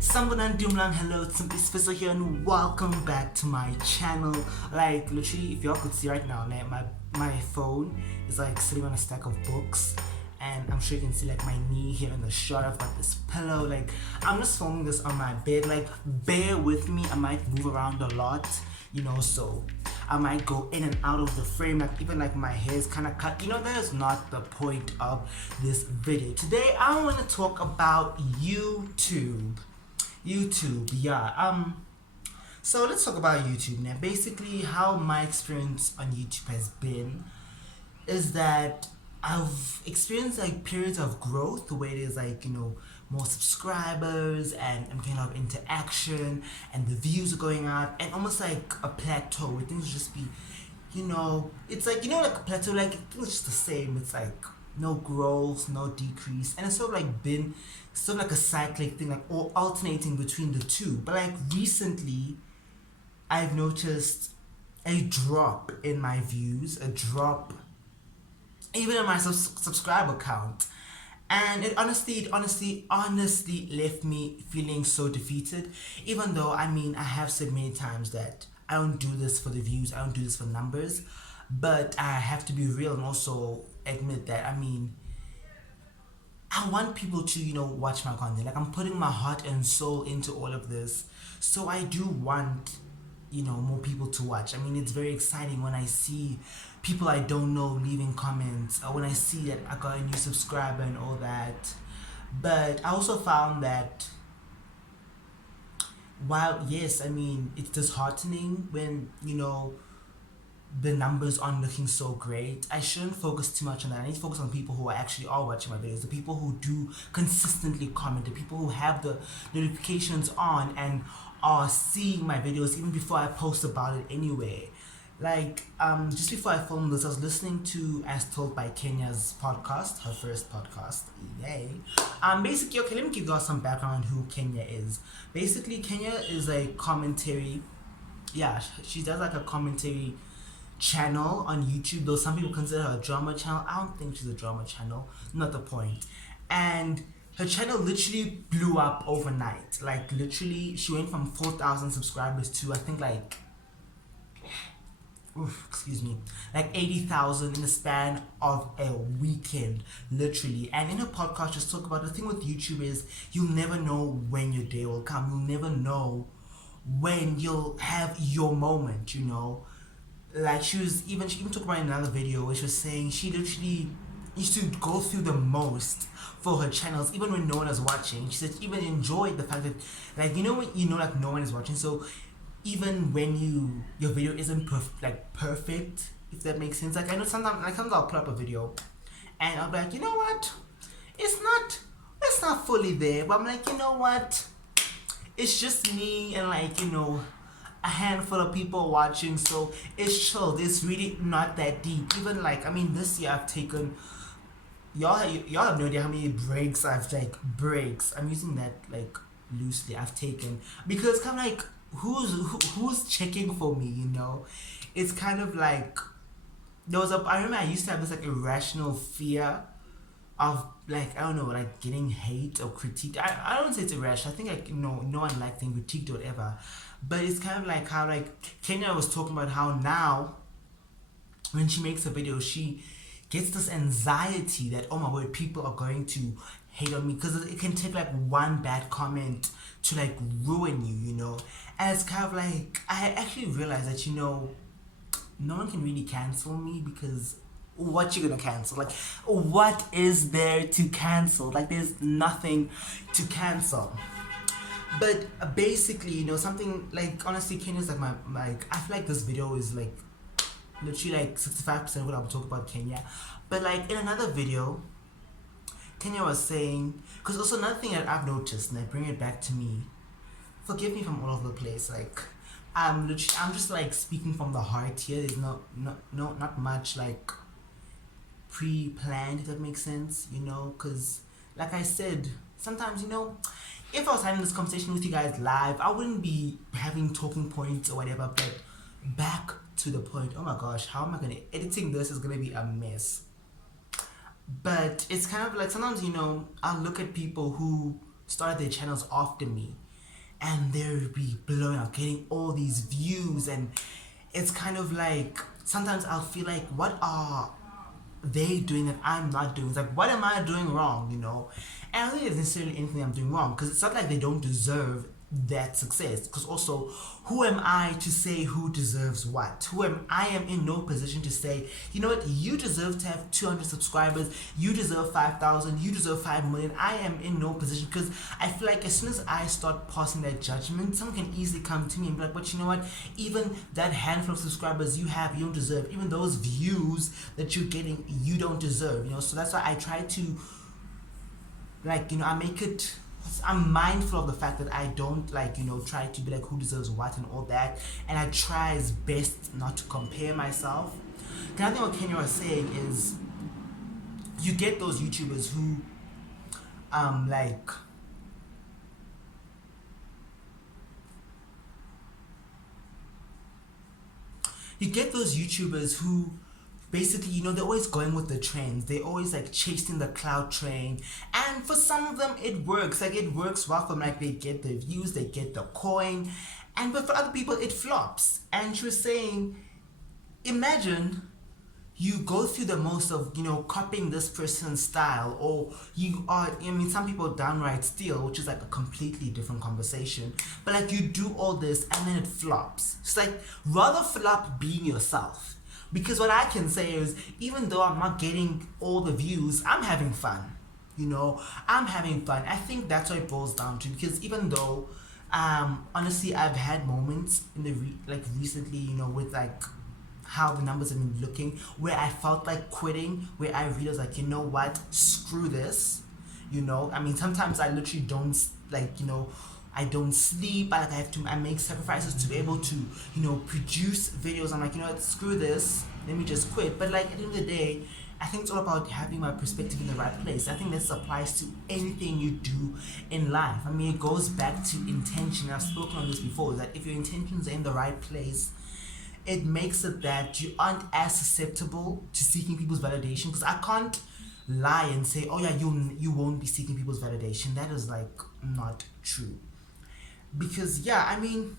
Sambunan Dumlang, hello, it's Special here and welcome back to my channel. Like literally, if y'all could see right now, like my phone is like sitting on a stack of books, and I'm sure you can see like my knee here in the shot. I've got this pillow. Like I'm just filming this on my bed. Like bear with me, I might move around a lot, so I might go in and out of the frame, like even like my hair is kind of cut. That is not the point of this video. Today I want to talk about YouTube, yeah. So let's talk about YouTube now. Basically, how my experience on YouTube has been is that I've experienced like periods of growth where there's like more subscribers and I'm getting a lot of interaction and the views are going up, and almost like a plateau where things will just be it's like like a plateau, like it's just the same. It's like no growth, no decrease, and it's sort of like been sort of like a cyclic thing, like or alternating between the two. But like recently I've noticed a drop in my views, a drop even in my subscriber count, and it honestly left me feeling so defeated. Even though I have said many times that I don't do this for the views, I don't do this for numbers, but I have to be real and also admit that I want people to watch my content. Like I'm putting my heart and soul into all of this, so I do want more people to watch. It's very exciting when I see people I don't know leaving comments, or when I see that I got a new subscriber and all that. But I also found that while yes, it's disheartening when the numbers aren't looking so great, I shouldn't focus too much on that. I need to focus on people who actually are watching my videos, the people who do consistently comment, the people who have the notifications on and are seeing my videos even before I post about it anyway. Like just before I filmed this, I was listening to As Told by Kenya's podcast, her first podcast. Yay. Basically, okay, let me give you all some background on who Kenya is. Basically, Kenya is a commentary, she does like a commentary channel on YouTube, though some people consider her a drama channel. I don't think she's a drama channel, not the point. And her channel literally blew up overnight. Like literally, she went from 4,000 subscribers to I think like 80,000 in the span of a weekend, literally. And in her podcast, just talk about the thing with YouTube is you'll never know when your day will come. You'll never know when you'll have your moment. Like she even talked about in another video where she was saying she literally used to go through the most for her channels, even when no one is watching. She said she even enjoyed the fact that like like no one is watching, so even when your video isn't perfect, if that makes sense. Like I know sometimes I'll put up a video and I'll be like, what, it's not fully there, but I'm like, what, it's just me and like a handful of people watching, so it's chill. It's really not that deep. Even like this year I've taken, y'all have no idea how many breaks I'm using that like loosely, I've taken, because kind of like who's checking for me, it's kind of like I remember I used to have this like irrational fear of like, I don't know, like getting hate or critiqued. I don't say it's irrational. I think like no one likes being critiqued or whatever, but it's kind of like how like Kenya was talking about how now when she makes a video she gets this anxiety that, oh my word, people are going to hate on me, because it can take like one bad comment to like ruin you. And it's kind of like I actually realized that no one can really cancel me, because what you gonna cancel? Like what is there to cancel? Like there's nothing to cancel. But basically something like, honestly, Kenya's like my I feel like this video is like literally like 65% of what I'm talking about Kenya. But like in another video Kenya was saying, because also another thing that I've noticed, and I bring it back to me, forgive me if I'm all over the place, like I'm just like speaking from the heart here. There's not much like pre-planned, if that makes sense, because like I said, sometimes if I was having this conversation with you guys live, I wouldn't be having talking points or whatever. But back to the point, oh my gosh, how am I gonna editing this is gonna be a mess. But it's kind of like sometimes I'll look at people who started their channels after me, and they'll be blowing up, getting all these views, and it's kind of like sometimes I'll feel like, what are they doing that I'm not doing? It's like, what am I doing wrong, you know? And I don't think there's necessarily anything I'm doing wrong, because it's not like they don't deserve that success. Because also, who am I to say who deserves what? I am in no position to say, you know what, you deserve to have 200 subscribers, you deserve 5,000, you deserve 5 million. I am in no position, because I feel like as soon as I start passing that judgment, someone can easily come to me and be like, but you know what, even that handful of subscribers you have, you don't deserve. Even those views that you're getting, you don't deserve, you know? So that's why I try to, like, you know, I'm mindful of the fact that I don't, like, you know, try to be like who deserves what and all that, and I try as best not to compare myself. The other thing what Kenya was saying is, you get those YouTubers who like, you get those YouTubers who basically, you know, they're always going with the trends. They're always like chasing the cloud train. And for some of them, it works. Like, it works well for them. Like, they get the views, they get the coin. But for other people, it flops. And she was saying, imagine you go through the most of, you know, copying this person's style, or you are, I mean, some people downright steal, which is like a completely different conversation, but like, you do all this and then it flops. It's like, rather flop being yourself. Because what I can say is, even though I'm not getting all the views, I'm having fun. You know, I'm having fun. I think that's what it boils down to. Because even though, honestly, I've had moments in the recently, you know, with like how the numbers have been looking, where I felt like quitting, where I realized, like, you know what, screw this. You know, I mean, sometimes I literally don't, like, you know, I don't sleep. I make sacrifices to be able to, you know, produce videos. I'm like, you know what, screw this, let me just quit. But like, at the end of the day, I think it's all about having my perspective in the right place. I think this applies to anything you do in life. I mean, it goes back to intention. I've spoken on this before, that if your intentions are in the right place, it makes it that you aren't as susceptible to seeking people's validation. Because I can't lie and say, oh yeah, you won't be seeking people's validation. That is like not true. Because yeah, I mean,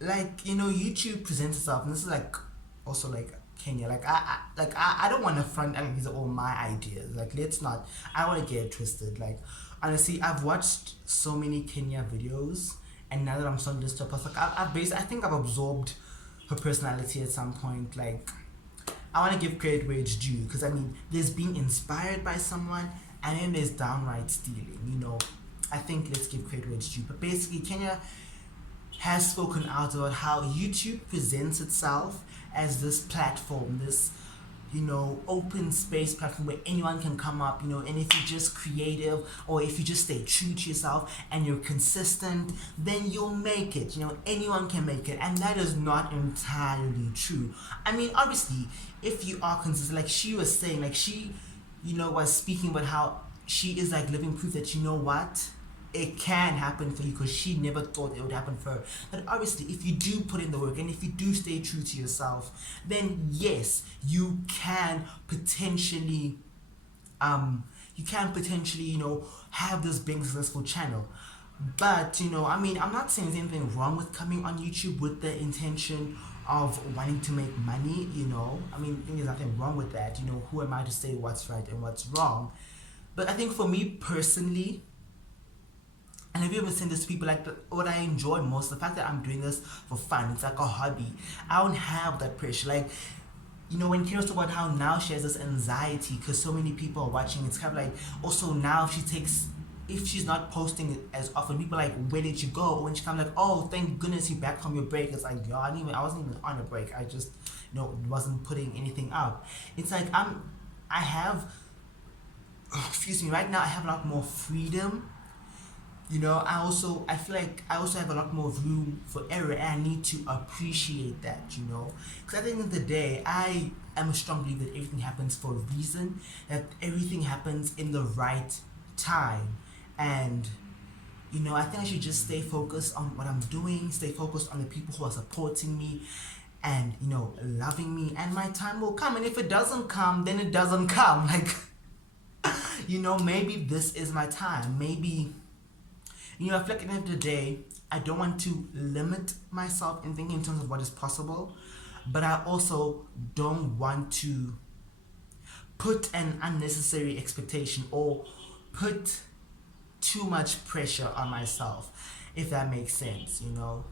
like, you know, YouTube presents itself, and this is like also like Kenya. Like, I don't want to front. I mean, these are all my ideas. Like, let's not. I want to get it twisted. Like, honestly, I've watched so many Kenya videos, and now that I'm starting this to like, I think I've absorbed her personality at some point. Like, I want to give credit where it's due, because I mean, there's being inspired by someone, and then there's downright stealing. You know, I think let's give credit where it's due. But basically, Kenya has spoken out about how YouTube presents itself as this platform, this, you know, open space platform where anyone can come up, you know, and if you're just creative, or if you just stay true to yourself and you're consistent, then you'll make it. You know, anyone can make it, and that is not entirely true. I mean, obviously, if you are consistent, like she was saying, like she, you know, was speaking about how she is like living proof that, you know what, it can happen for you, because she never thought it would happen for her. But obviously, if you do put in the work and if you do stay true to yourself, then yes, you can potentially, you know, have this big successful channel. But, you know, I mean, I'm not saying there's anything wrong with coming on YouTube with the intention of wanting to make money, you know. I mean, I think there's nothing wrong with that. You know, who am I to say what's right and what's wrong? But I think for me personally, and have you ever seen this to people, like, what I enjoy most, the fact that I'm doing this for fun, it's like a hobby. I don't have that pressure. Like, you know, when Kira's talking about how now she has this anxiety because so many people are watching, it's kind of like, also now if she's not posting it as often, people are like, where did you go? When she comes like, oh, thank goodness you're back from your break. It's like, yo, I wasn't even on a break. I just, you know, wasn't putting anything up. It's like, right now I have a lot more freedom. You know, I feel like I also have a lot more room for error, and I need to appreciate that, you know. Because at the end of the day, I am a strong believer that everything happens for a reason, that everything happens in the right time. And, you know, I think I should just stay focused on what I'm doing, stay focused on the people who are supporting me and, you know, loving me, and my time will come. And if it doesn't come, then it doesn't come. Like, you know, maybe this is my time. Maybe You know, I feel like at the end of the day, I don't want to limit myself in thinking in terms of what is possible, but I also don't want to put an unnecessary expectation or put too much pressure on myself, if that makes sense, you know.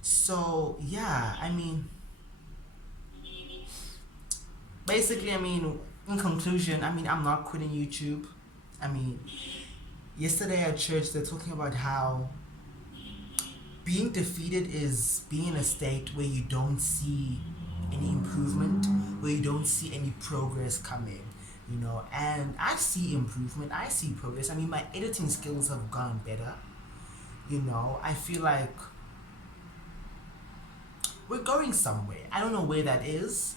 So yeah, I mean, basically, I mean, in conclusion, I mean, I'm not quitting YouTube. I mean, yesterday at church, they're talking about how being defeated is being in a state where you don't see any improvement, where you don't see any progress coming, you know. And I see improvement, I see progress. I mean, my editing skills have gone better, you know. I feel like we're going somewhere. I don't know where that is,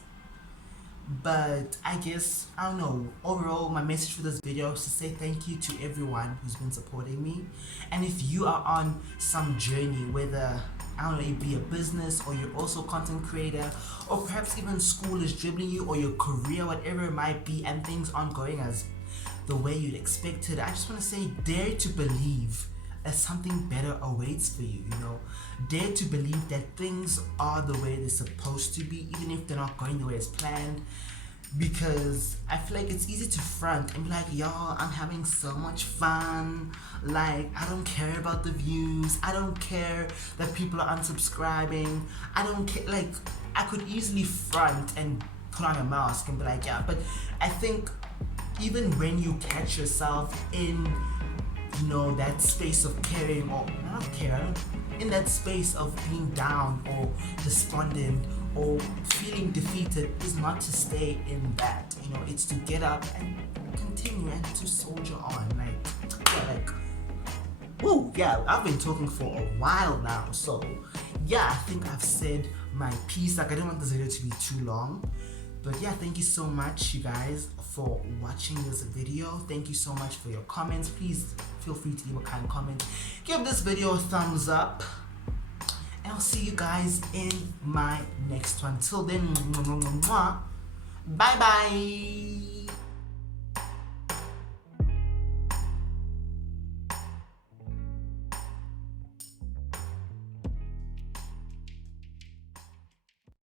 but I guess, I don't know, overall my message for this video is to say thank you to everyone who's been supporting me. And if you are on some journey, whether, I don't know, it be a business or you're also a content creator, or perhaps even school is dribbling you, or your career, whatever it might be, and things aren't going as the way you'd expected, I just want to say, dare to believe that something better awaits for you, you know. Dare to believe that things are the way they're supposed to be, even if they're not going the way it's planned. Because I feel like it's easy to front and be like, y'all, I'm having so much fun. Like, I don't care about the views. I don't care that people are unsubscribing. I don't care. Like, I could easily front and put on a mask and be like, yeah. But I think even when you catch yourself in, you know, that space of caring, or not care, in that space of being down or despondent or feeling defeated, is not to stay in that, you know. It's to get up and continue and to soldier on. Like, yeah, like, whoa, yeah, I've been talking for a while now, so yeah, I think I've said my piece. Like, I didn't want this video to be too long. But yeah, thank you so much, you guys, for watching this video. Thank you so much for your comments. Please feel free to leave a kind comment. Give this video a thumbs up. And I'll see you guys in my next one. Till then, bye bye.